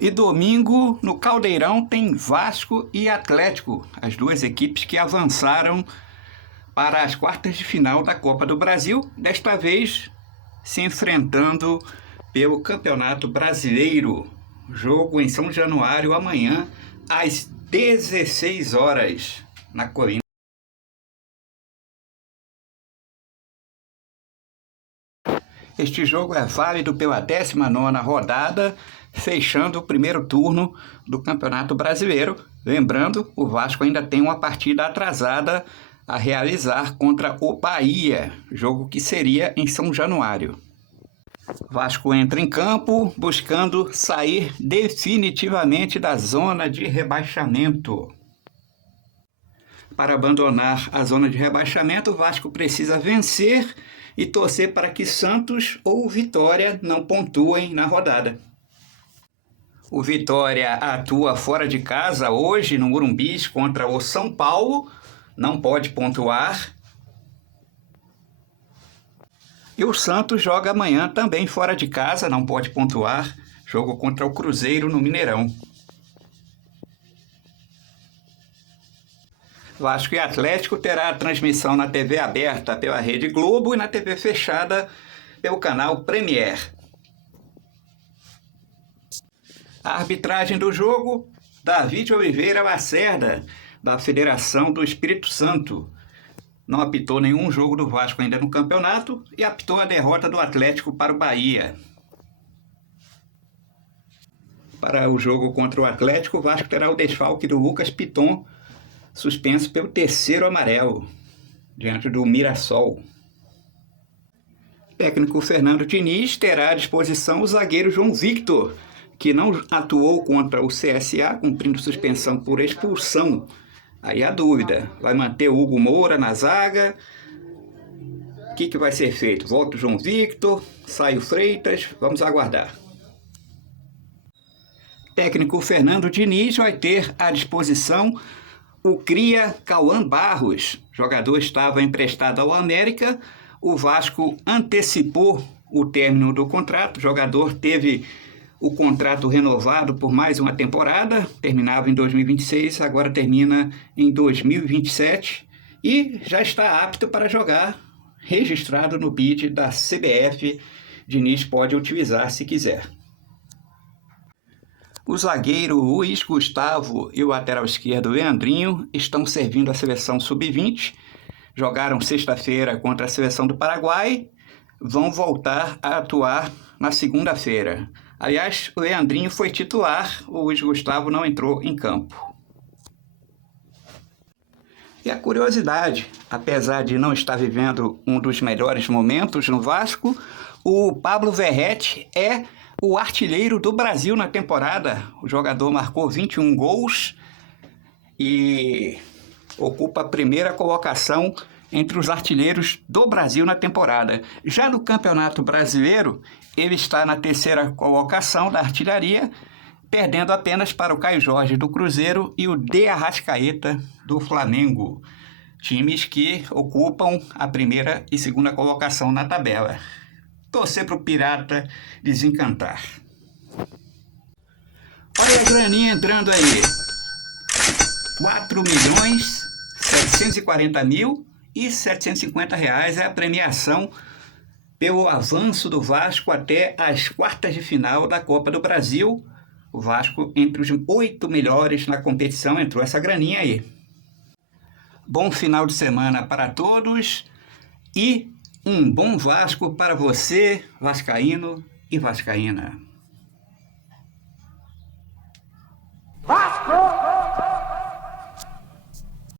E domingo, no Caldeirão, tem Vasco e Atlético, as duas equipes que avançaram para as quartas de final da Copa do Brasil, desta vez se enfrentando pelo Campeonato Brasileiro. Jogo em São Januário, amanhã, às 16 horas, na Colina. Este jogo é válido pela 19ª rodada, fechando o primeiro turno do Campeonato Brasileiro. Lembrando, o Vasco ainda tem uma partida atrasada a realizar contra o Bahia, jogo que seria em São Januário. Vasco entra em campo buscando sair definitivamente da zona de rebaixamento. Para abandonar a zona de rebaixamento, o Vasco precisa vencer e torcer para que Santos ou Vitória não pontuem na rodada. O Vitória atua fora de casa hoje no Morumbi contra o São Paulo, não pode pontuar. E o Santos joga amanhã também fora de casa, não pode pontuar, jogo contra o Cruzeiro no Mineirão. Vasco e Atlético terá a transmissão na TV aberta pela Rede Globo e na TV fechada pelo canal Premier. A arbitragem do jogo, David Oliveira Lacerda, da Federação do Espírito Santo. Não apitou nenhum jogo do Vasco ainda no campeonato e apitou a derrota do Atlético para o Bahia. Para o jogo contra o Atlético, o Vasco terá o desfalque do Lucas Piton, suspenso pelo terceiro amarelo, diante do Mirassol. O técnico Fernando Diniz terá à disposição o zagueiro João Victor, que não atuou contra o CSA, cumprindo suspensão por expulsão. Aí a dúvida, vai manter o Hugo Moura na zaga? O que vai ser feito? Volta o João Victor, sai o Freitas, vamos aguardar. O técnico Fernando Diniz vai ter à disposição o cria Cauã Barros. O jogador estava emprestado ao América, o Vasco antecipou o término do contrato, o jogador teve o contrato renovado por mais uma temporada, terminava em 2026, agora termina em 2027 e já está apto para jogar, registrado no BID da CBF. Diniz pode utilizar se quiser. O zagueiro Luiz Gustavo e o lateral esquerdo Leandrinho estão servindo a seleção sub-20, jogaram sexta-feira contra a seleção do Paraguai, vão voltar a atuar na segunda-feira. Aliás, o Leandrinho foi titular, o Luiz Gustavo não entrou em campo. E a curiosidade, apesar de não estar vivendo um dos melhores momentos no Vasco, o Pablo Verratti é o artilheiro do Brasil na temporada. O jogador marcou 21 gols e ocupa a primeira colocação entre os artilheiros do Brasil na temporada. Já no Campeonato Brasileiro, ele está na terceira colocação da artilharia, perdendo apenas para o Caio Jorge do Cruzeiro e o De Arrascaeta do Flamengo, times que ocupam a primeira e segunda colocação na tabela. Torcer para o Pirata desencantar. Olha a graninha entrando aí. 4.740.750 reais é a premiação pelo avanço do Vasco até as quartas de final da Copa do Brasil. O Vasco entre os 8 melhores na competição, entrou essa graninha aí. Bom final de semana para todos e um bom Vasco para você, vascaíno e vascaína. Vasco!